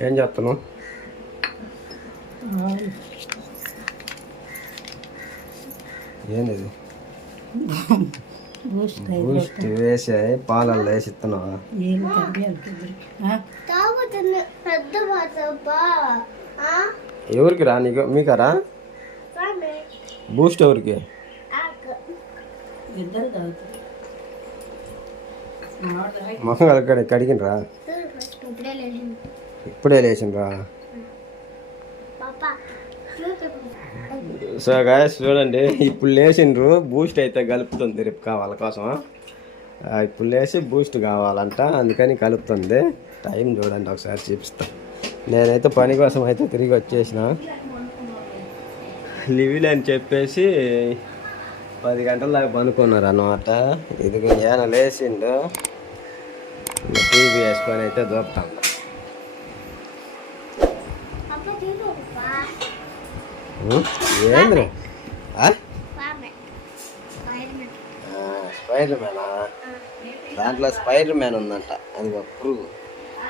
ఏం చేస్తున్నావు? ఏంది బూస్ట్ వేసి పాలల్లో వేసి ఇస్తున్నావా? ఎవరికి రా నీకు? మీకరా బూస్ట్ ఎవరికి? మొహం కలగడ కడిగినరా? ఇప్పుడే లేచిండ్రా. పాపా సో గాయస్ చూడండి ఇప్పుడు లేచిండ్రు బూస్ట్ అయితే కలుపుతుంది రేపు వాళ్ళ కోసం. ఆ, ఇప్పుడు లేచి బూస్ట్ కావాలంట అందుకని కలుపుతుంది. టైం చూడండి ఒకసారి చూపిస్తా. నేనైతే పని కోసం అయితే తిరిగి వచ్చేసిన. లివిల్ అని చెప్పేసి పది గంటల దాకా పనుకున్నారు అన్నమాట ఇది ఏమైనా లేచిండు. టీవీ వేసుకొని అయితే దూరుతాం ఏంద్రా? స్పైడర్ మ్యానా దాంట్లో స్పైడర్ మ్యాన్ ఉందంట. అది ఒక పురుగు.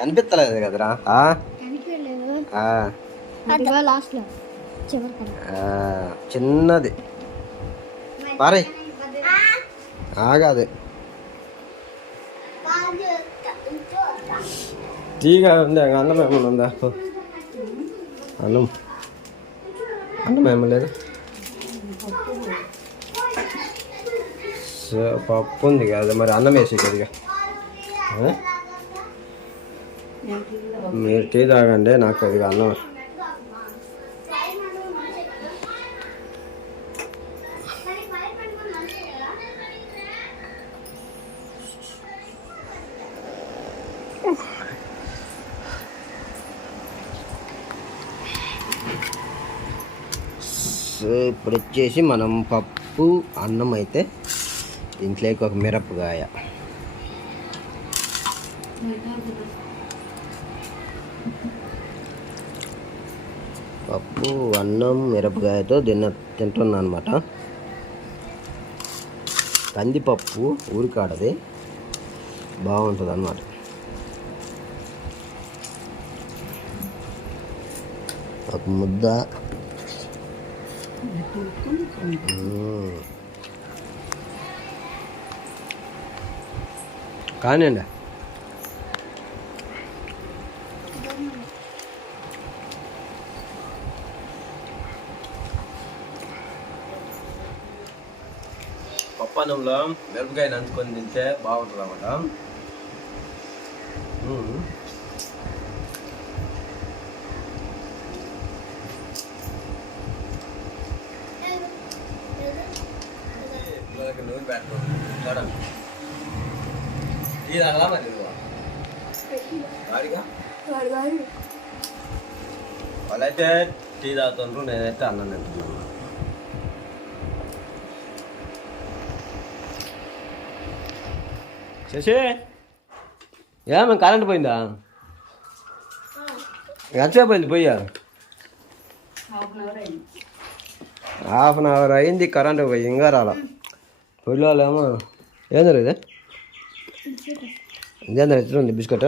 కనిపించలేదు కదరా? ఆ? చిన్నది. పారే. ఆగాది. టీగా ఉంది? అన్నం ఏమన్నా ఉందా? అన్నం. అన్నం ఏమో లేదు. సో పప్పు ఉంది కదా మరి అన్నం వేసి కొద్దిగా మీరు టీ తాగండి నాకు కొద్దిగా అన్నం సో ఇప్పుడు వచ్చేసి మనం పప్పు అన్నం అయితే దీంట్లోకి ఒక మిరపకాయ. పప్పు అన్నం మిరపకాయతో తిన్న తింటున్నా అనమాట కందిపప్పు ఊరికాడది. బాగుంటుంది అన్నమాట ఒక ముద్ద మ్మ్. కానివ్వండి పప్పన్నంలో మిరపకాయ నంచుకొని తింటే బాగుంటుంది అన్నమాట నూనె పెట్టుకోండి చూడండి ఇది అలా మరి వాడిగా వాళ్ళైతే టీ తాగుతుండ్రు నేనైతే అన్నం తింటున్నాను శశి! ఏమే కరెంట్ పోయిందా? ఎంతసేపు పోయింది పోయా హాఫ్ అన్ అవర్ అయింది. అయింది కరెంట్ పోయి ఇంకా రాలా. పిల్లలేమో ఏందరు ఇది ఇదేందరు ఎట్లుంది బిస్కెట్?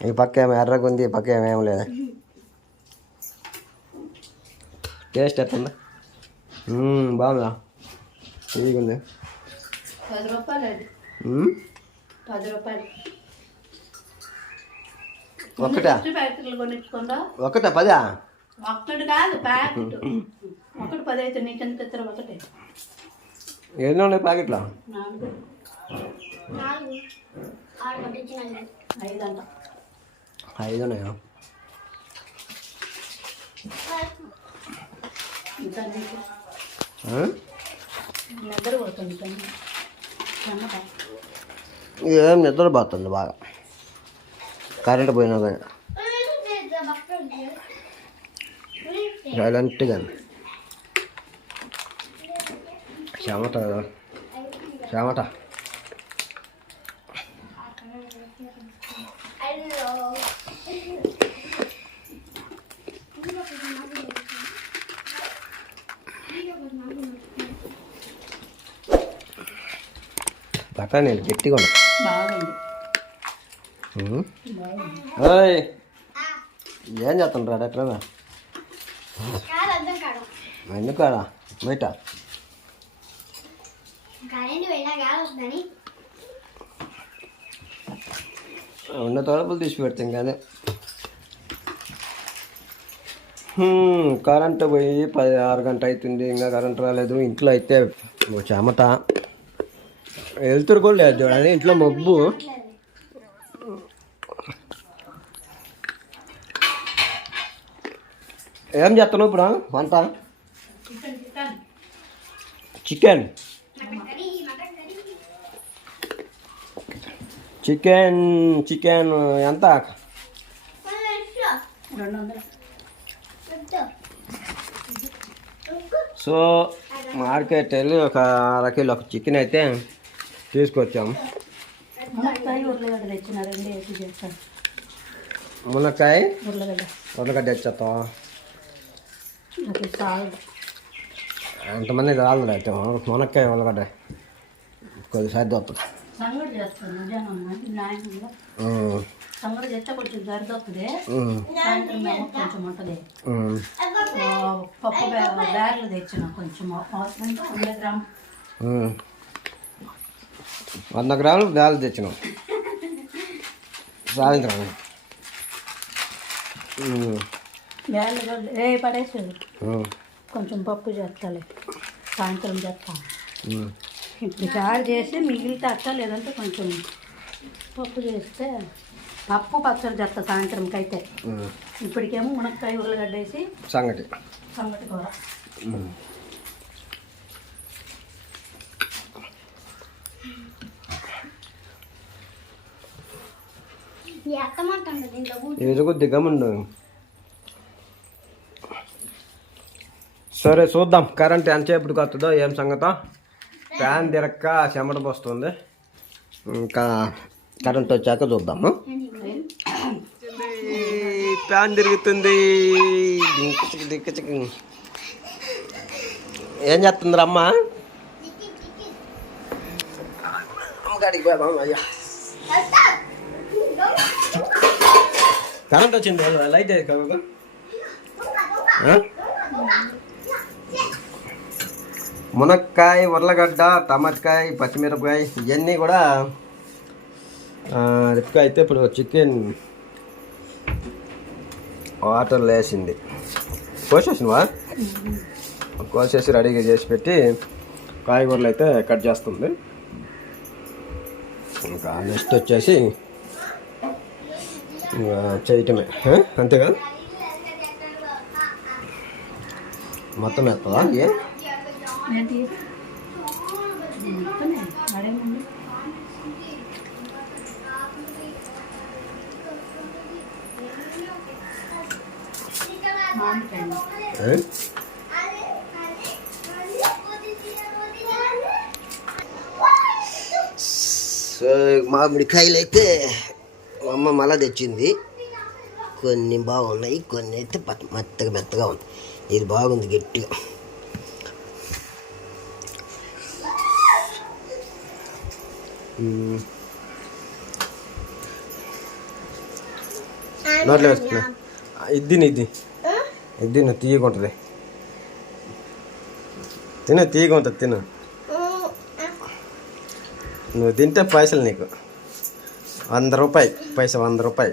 ఈ పక్క ఏమో ఎర్రగా ఉంది ఈ పక్క ఏమేం లేదు. టేస్ట్ ఎట్లుందా? బాగుందా? ఉంది. పది రూపాయలు అది మ్మ్? పది రూపాయలు. ఒక్కటా ఫస్ట్ ప్యాకెట్లు కొనుక్కుందా? ఒక్కటా పదా? ఒక్కటి కాదు ప్యాకెట్. ఒకటి పది అయితే నీకు ఎంత ఇస్తారు ఒకటే? ఎన్ని ఉన్నాయి ప్యాకెట్లో? ఐదు ఉన్నాయా ఏం నిద్ర పోతుంది బాగా కరెంట్ పోయినా కానీ సైలెంట్గా చెమట చెమట చెమట బఠానీలు గట్టిగా ఏం కాదు అర్థం కాదు ఎందుకు బయట. కరెంట్ పోయినా గాలి వస్తుందని. ఉన్న తలుపులు తీసి పెడతాం కానీ కరెంటు పోయి పది ఆరు గంట అవుతుంది ఇంకా కరెంట్ రాలేదు ఇంట్లో అయితే చెమట. వెళ్తురు కూడా లేదు చూడండి ఇంట్లో మబ్బు. ఏం చేస్తున్నావు ఇప్పుడు? వంట? Chicken. Chicken chicken mutton curry mutton curry chicken chicken ఎంత? రెండు వందలు సో మార్కెట్ వెళ్ళి ఒక అర కిలో ఒక చికెన్ అయితే తీసుకొచ్చాము మునక్కాయ ఉర్లగడ్డ ఉర్లగడ్డ. ఉర్లగడ్డ తెచ్చేస్తాం ఎంతమంది అయితే? మునక్కాయ ఉల్లగడ్డ కొద్దిసారి దొరుకుతుంది. సంగడి చేస్తే కొంచెం ఉమ్, సాయంత్రం కొంచెం ఉంటుంది. పప్పు బ్యా- బ్యాగులు తెచ్చిన కొంచెం వంద గ్రాములు బ్యాలు తెచ్చినాం. సాయంత్రం. కొంచెం పప్పు చేస్తాలి సాయంత్రం చేస్తా. ఇప్పుడు చారు చేసి మిగిలితే అట్ట లేదంటే కొంచెం పప్పు చేస్తే పప్పు పచ్చడి చేస్తా సాయంత్రంకి అయితే. ఇప్పటికేమో మునక్కాయ ఉర్లగడ్డ వేసి సంగటి. సంగటి కూర ఉమ్. ఈ అత్తమంటుంది దీంట్లో కూర్చో. ఎదుగు దిగముండు సరే చూద్దాం. కరెంట్ ఎంతసేపటికి వస్తుందో ఏం సంగతో? ఫ్యాన్ తిరక్క చెమట పోస్తుంది. ఇంకా కరెంట్ వచ్చాక చూద్దాము. ఫ్యాన్ తిరుగుతుంది. ఏం చేస్తుంది అమ్మ? అమ్మగాడికి పోదాం అయ్యా. కరెంట్ వచ్చింది లైట్ కాదు మునక్కాయ ఉర్లగడ్డ టమాటకాయ పచ్చిమిరపకాయ ఇవన్నీ కూడా రిప్కా అయితే ఇప్పుడు చికెన్ వాటర్లో వేసింది. కోసేసినవా? కోసేసి రెడీగా చేసి పెట్టి కాయగూరలు అయితే కట్ చేస్తుంది. ఇంకా నెక్స్ట్ వచ్చేసి చేయటమే అంతేగా? మొత్తం వేస్తుందా ఏ? సో మామిడికాయలు అయితే అమ్మ మళ్ళా తెచ్చింది. కొన్ని బాగున్నాయి కొన్ని అయితే మెత్తగా మెత్తగా ఉంది. ఇది బాగుంది గట్టిగా. మ్మ్. నోట్లో వేస్తున్నా. ఇది తిను, ఇది ఇది తిను తీయగా ఉంటుంది. తిను తీయగా ఉంటుంది తిను. నువ్వు తింటే పైసలు నీకు. వంద రూపాయి పైస వంద రూపాయి.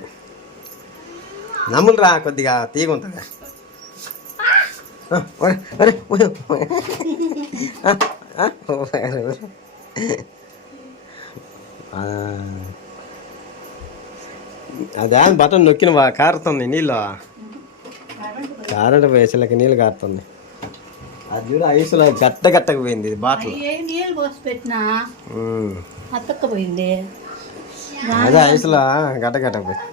నమ్ములు రా కొద్దిగా తీగ ఉంటుంది. అదే బటన్ నొక్కిన వా కారుతుంది నీళ్ళు. కారట వేసలకి నీళ్ళు కారుతుంది. అది చూడు ఐసులో గట్ట గట్టకు పోయింది బాటిల్. నీళ్ళు పోసి పెట్టినా. అదే ఐసులో గట్ట గట్ట పోయింది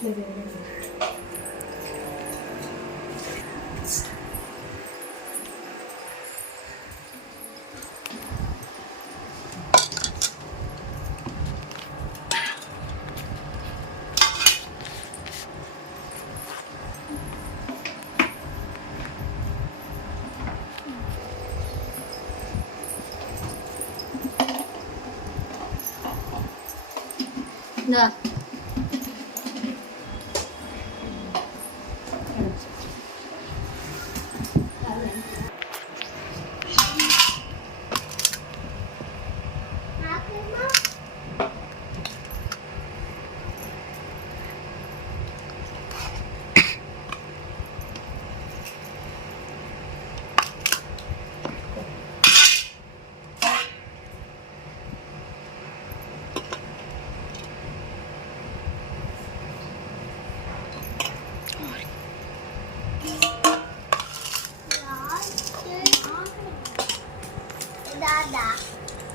对。那。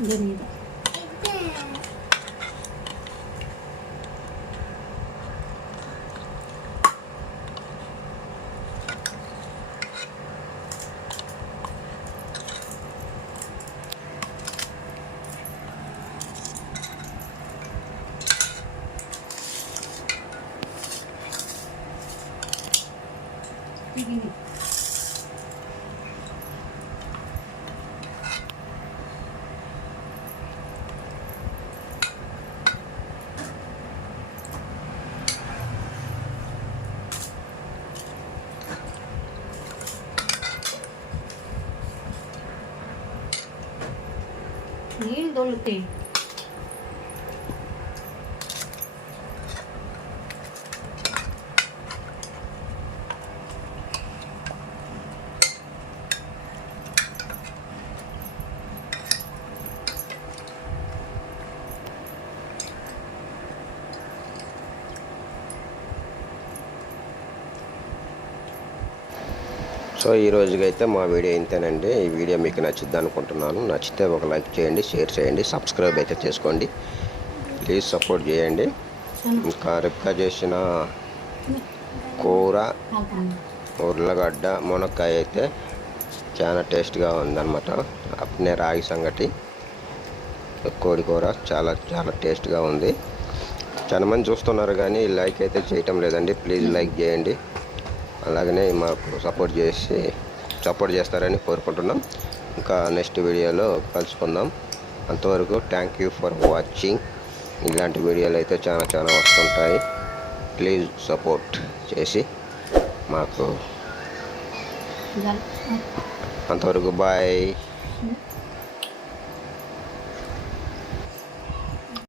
దీని మీద. ఇదే ఇది. నీళ్ళు tempo. సో ఈ రోజుకైతే మా వీడియో ఇంతేనండి. ఈ వీడియో మీకు నచ్చిద్ది అనుకుంటున్నాను. నచ్చితే ఒక లైక్ చేయండి షేర్ చేయండి సబ్స్క్రైబ్ అయితే చేసుకోండి. ప్లీజ్ సపోర్ట్ చేయండి. ఇంకా రిప్కా చేసిన కూర ఉర్లగడ్డ మునక్కాయ అయితే చాలా టేస్ట్గా ఉందన్నమాట. అప్పుడే రాగి సంగటి కోడి కూర చాలా చాలా టేస్ట్గా ఉంది. చాలా మంది చూస్తున్నారు కానీ లైక్ అయితే చేయటం లేదండి. ప్లీజ్ లైక్ చేయండి. అలాగనే మాకు సపోర్ట్ చేసి సపోర్ట్ చేస్తారని కోరుకుంటున్నాం. ఇంకా నెక్స్ట్ వీడియోలో కలుసుకుందాం. అంతవరకు థ్యాంక్ యూ ఫర్ వాచింగ్ ఇలాంటి వీడియోలు అయితే చాలా చాలా వస్తుంటాయి. ప్లీజ్ సపోర్ట్ చేసి మాకు. అంతవరకు బాయ్.